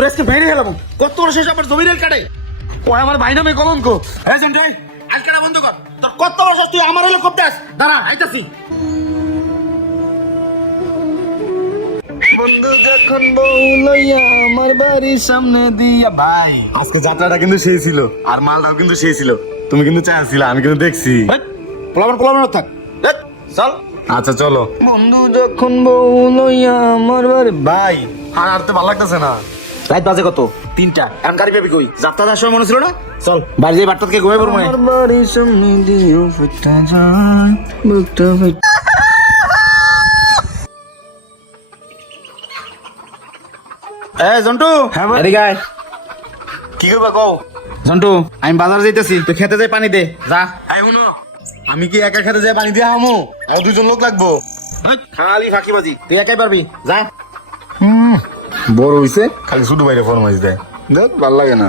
তোর আজকে বাইরে গেলাম কত বড় শেষ আমার কাটে ও আমার ভাই নামে কলঙ্ক। এই আজকে না বন্ধ কর। তোর কত বড় তুই আমার হলে আস। দাঁড়া আইতাছি। বন্ধু যখন বউ লইয়া আমার বাড়ির সামনে দিয়া ভাই। আজকে যাত্রাটা কিন্তু সেই ছিল আর মালটাও কিন্তু সেই ছিল। তুমি কিন্তু চাইছিলে আমি কিন্তু দেখছি। পোলাবার পোলাবার থাক দেখ, চল। আচ্ছা চলো। বন্ধু যখন বউ লইয়া আমার বাড়ি ভাই আর আর তো ভালো লাগতেছে না। রাত বাজে কত? তিনটা। এখন গাড়ি পাবি কই? যাত্রা দেওয়ার সময় মনে ছিল না? চল। বাড়ি যাই বাট্টাকে ঘুমাই পড়ব আমার বাড়ির সামনে দিয়েও ফুটা যায় বুকটা এ জন্টু! হ্যাঁ। এদিকে কি করবা কও? জন্টু আমি বাজার যাইতেছি তুই খেতে যাই পানি দে। যা। এই শুনো আমি কি একা খেতে যাই পানি দিয়ে হামো? আর দুজন লোক লাগবো। খালি ফাঁকিবাজি। তুই একাই পারবি? যা। বড় হইছে? খালি শুধু বাইরে ফরমাইজ দেয় দেখ ভালো লাগে না।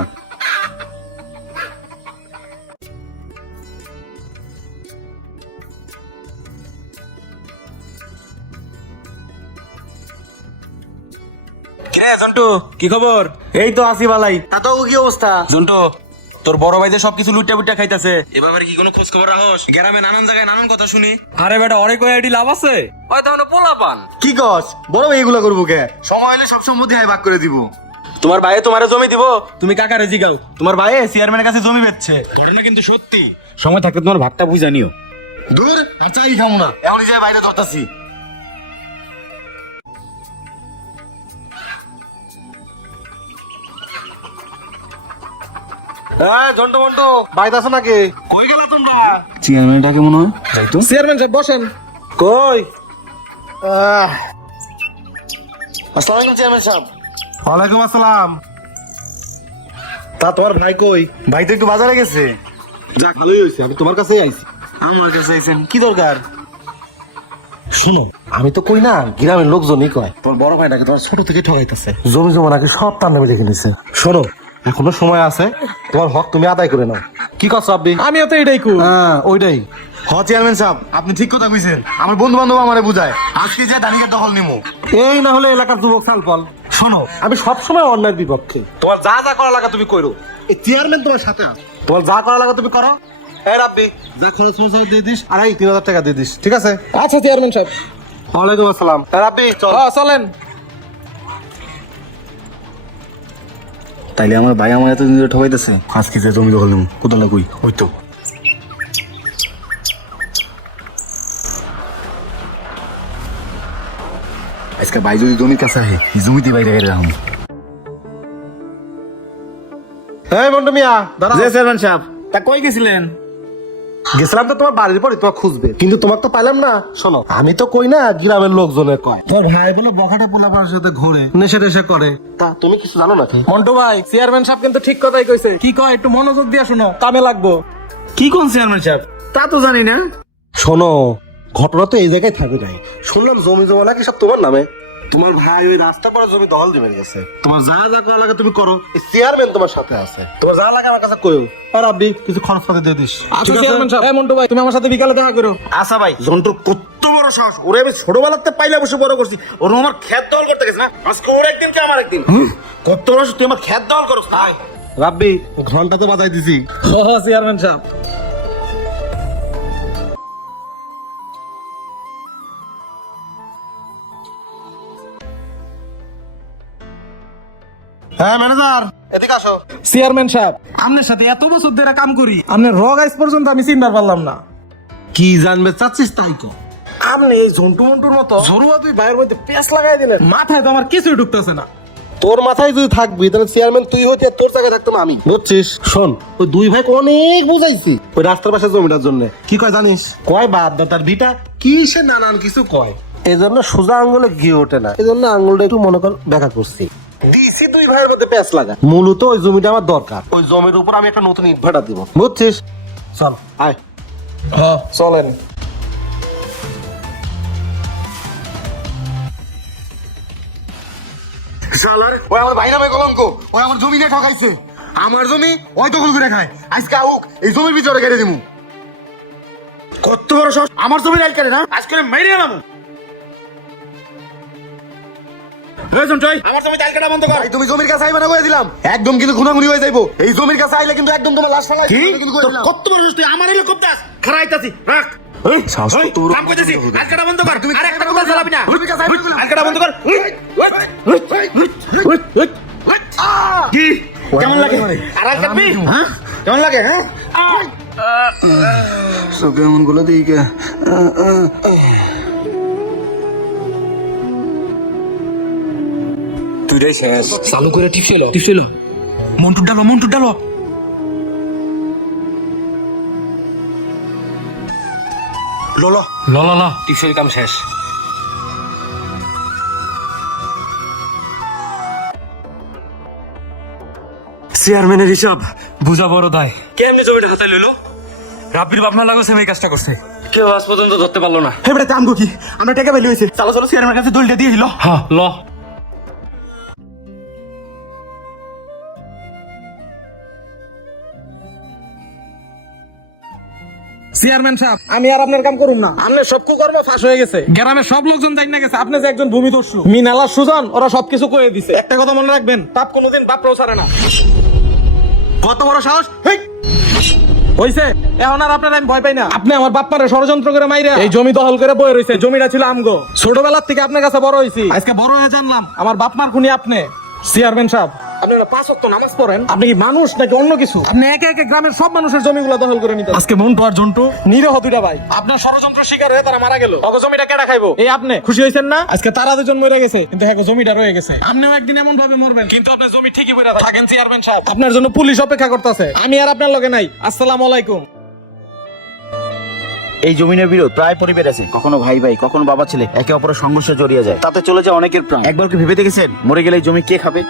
কে কি খবর? এই তো আসি বালাই। তা তো কি অবস্থা? জন্টু তোর বড় ভাইদের সবকিছু লুইটা বুইটা খাইতাছে। এভাবে কি কোনো খোঁজ খবর রাখোস? গ্রামে নানান জায়গায় নানান কথা শুনি। আরে বেটা অনেক আইডি লাভ আছে? হয়তো হলো পোলা পান কি কস? বড় ভাই এগুলা করব কে? সময় হলে সব সম্মতি হাই ভাগ করে দিব। তোমার ভাইয়ে তোমারে জমি দিব? তুমি কাকা রেজি জিগাও। তোমার ভাইয়ে চেয়ারম্যানের কাছে জমি বেচছে। ঘটনা কিন্তু সত্যি। সময় থাকতে তোমার ভাগটা বুঝা নিও। দূর আচ্ছা এই খামো না। এমনই যাই বাইরে ধরতাছি। হ্যাঁ জন্টু আছো নাকি? কই গেলা তোমরা? চেয়ারম্যানটাকে মনে হয়? চেয়ারম্যান সাহেব বসেন। কই? চেয়ারম্যান সাহেব। ওয়ালাইকুম আসসালাম। তা তোমার ভাই কই? ভাই তো একটু বাজারে গেছে। যাক ভালোই হয়েছে আমি তোমার কাছেই আইছি। আমার কাছে আইছেন কি দরকার? শোনো আমি তো কই না গ্রামের লোকজনই কয়। তোমার বড় ভাইটাকে তোমার ছোট থেকে ঠকাইতেছে। জমি জমা নাকি সব তার নামে লিখে নিছে। শোনো এখনও সময় আছে। তোমার হক তুমি আদায় করে নাও। কি করছ আপনি আমিও তো এটাই কু হ্যাঁ ওইটাই। হ চেয়ারম্যান সাহেব আপনি ঠিক কথা কইছেন। আমার বন্ধু বান্ধব আমারে বুঝায় আজকে যে দানিকে দখল নিমু। এই না হলে এলাকার যুবক সালপল। শোনো। আমি সবসময় অন্যায়ের বিপক্ষে। তোমার যা যা করা লাগা তুমি করো এই চেয়ারম্যান তোমার সাথে আছে। তোমার যা করা লাগা তুমি করো। এই রাব্বি। যা খরচ খরচ দিয়ে দিস আর এই তিন হাজার টাকা দিয়ে দিস। ঠিক আছে? আচ্ছা চেয়ারম্যান সাহেব। ওয়ালাইকুম আসসালাম। রাব্বি চল। হ্যাঁ চলেন। তাইলে আমার ভাই আমার এত দিন ধরে ঠকাইতেছে। ফাঁস যে জমি দখল কোথাও কই? ওই তো। আজকে ভাই যদি জমির কাছে আহে জমিতে বাইরে গেলে রাখুন হ্যাঁ বন্ধু মিয়া দাদা জি সাহেব। তা কই গেছিলেন? গেছিলাম তো তোমার বাড়ির পরে তোমার খুঁজবে। কিন্তু তোমাকে তো পাইলাম না। শোনো আমি তো কই না গ্রামের লোকজনের কয়। তোমার ভাই বলে বখাটা পোলাপার সাথে ঘুরে নেশা টেশা করে। তা তুমি কিছু জানো না মন্টু ভাই চেয়ারম্যান সাহেব কিন্তু ঠিক কথাই কইছে। কি কয় একটু মনোযোগ দিয়ে শোনো কামে লাগবো। কি কোন চেয়ারম্যান সাহেব? তা তো জানি না। শোনো ঘটনা তো এই জায়গায় থাকে নাই। শুনলাম জমি জমা নাকি সব তোমার নামে? তোমার ভাই ওই রাস্তা পরে জমি দখল দিবে গেছে তোমার যা যা করা লাগে তুমি করো। এই চেয়ারম্যান তোমার সাথে আছে। তোমার যা লাগে আমার কাছে কইও। আর আব্বি কিছু খরচ পাতি দিয়ে দিস। আচ্ছা চেয়ারম্যান সাহেব। এই মন্টু ভাই তুমি আমার সাথে বিকালে দেখা করো। আচ্ছা ভাই। যন্ত্র কত বড় সাহস। ওরে আমি ছোটবেলাতে পাইলা বসে বড় করছি। ওর আমার খেত দল করতে গেছে না? আজকে ওর একদিন কে আমার একদিন? কত বড় তুই আমার খেত দল করছ ভাই রাব্বি ঘণ্টা তো বাজাই দিছি। চেয়ারম্যান সাহেব। হ্যাঁ ম্যানেজার। এদিকে আসো। চেয়ারম্যান সাহেব। আপনার সাথে এত বছর ধরে কাম করি আপনার রগ আইস পর্যন্ত আমি চিন্তা পারলাম না। কি জানবে চাচ্ছিস তাই তো আপনি এই ঝন্টু মন্টুর মতো জরুয়া তুই ভাইয়ের মধ্যে পেঁচ লাগাই দিলেন। মাথায় তো আমার কিছুই ঢুকতেছে না। তোর মাথায় যদি থাকবি তাহলে চেয়ারম্যান তুই হইতে তোর জায়গায় থাকতাম আমি। বুঝছিস? শোন ওই দুই ভাই অনেক বুঝাইছি ওই রাস্তার পাশে জমিটার জন্য। কি কয় জানিস? কয় বাদ দা তার বিটা কি সে নানান কিছু কয়? এই জন্য সোজা আঙ্গুলে ঘি ওঠে না। এই জন্য আঙ্গুলটা একটু মনে কর দেখা করছি। দিছি দুই ভাইয়ের মধ্যে প্যাঁচ লাগা। মূলত ওই জমিটা আমার দরকার। ওই জমির উপর আমি একটা নতুন ইটভাটা দিব। বুঝছিস? চল। আয়। চলেন শালার ওই আমার ভাই নামে কলঙ্ক। ওই আমার জমি নিয়ে ঠকাইছে। আমার জমি ওই দখল করে খায়। আজকে আউক এই জমির ভিতরে কেটে দিমু। কত বড় আমার জমি রাইট করে না আজকে মেরে গেলাম সঞ্জয় আমার জমি তাল কাটা বন্ধ কর। তুমি জমির কাছে আইবা না দিলাম। একদম কিন্তু খুনাখুনি হয়ে যাইবো। এই জমির কাছে আইলে কিন্তু একদম তোমার লাশ ফালাই কত বড় তুই? আমার এলে কপ্তাস খারাইতাছি রাখ। কেমন লাগে? আর হ্যাঁ? কেমন লাগে হ্যাঁ? এমনগুলো দিই দুইটাই শেষ। চালু করে টিপছিল টিপছিল মন্টু ডালো মন্টু ডালো ললো ল ল। ল টিপসির কাম শেষ। চেয়ারম্যানের হিসাব বুঝা বড় দায়। কেমনি জমিটা হাতে লইলো? রাব্বির বাপনা লাগো সেম এই কাজটা করছে কেউ আজ পর্যন্ত ধরতে পারল না। এবারে কাম কি? আমরা টাকা বেলি হয়েছে চলো চলো চেয়ারম্যানের কাছে দলটা দিয়ে দিল হ্যাঁ ল। চেয়ারম্যান সাহেব আমি আর আপনার কাম করুম না। আপনার সব কুকর্ম ফাঁস হয়ে গেছে। গ্রামের সব লোকজন জানি না গেছে আপনি যে একজন ভূমিদস্যু মিনালা সুজন ওরা সবকিছু করে দিছে। একটা কথা মনে রাখবেন পাপ কোনোদিন বাপ ছাড়ে না। কত বড় সাহস? হেই! হইছে? এখন আর আপনার আমি ভয় পাই না। আপনি আমার বাপ্পারে ষড়যন্ত্র করে মাইরা এই জমি দখল করে বয়ে রয়েছে জমিটা ছিল আমগো। ছোটবেলার থেকে আপনার কাছে বড় হয়েছি আজকে বড় হয়ে জানলাম। আমার বাপমার খুনি আপনি। চেয়ারম্যান সাহেব আপনি পাঁচ ওয়াক্ত নামাজ পড়েন। আপনি কি মানুষ নাকি অন্য কিছু? আপনি একে একে গ্রামের সব মানুষের জমিগুলো দখল করে নিতে আজকে মন্টু আর জন্টু নিরীহ দুইটা ভাই। আপনার ষড়যন্ত্র শিকার হয়ে তারা মারা গেল। অগ জমিটা কেডা খাইবো? এই আপনি খুশি হয়েছেন না? আজকে তারা দুজন মরে গেছে কিন্তু হ্যাঁ জমিটা রয়ে গেছে। আপনিও একদিন এমন ভাবে মরবেন। কিন্তু আপনার জমি ঠিকই পড়ে থাকেন চেয়ারম্যান সাহেব। আপনার জন্য পুলিশ অপেক্ষা করতেছে। আমি আর আপনার লগে নাই। আসসালামু আলাইকুম। এই জমিনের বিরোধ প্রায় পরিবেশ আছে। কখনো ভাই ভাই কখনো বাবা ছেলে একে অপরের সংঘর্ষে জড়িয়ে যায়। তাতে চলে যায় অনেকের প্রাণ। একবার কি ভেবে দেখেছেন? মরে গেলে জমি কে খাবে?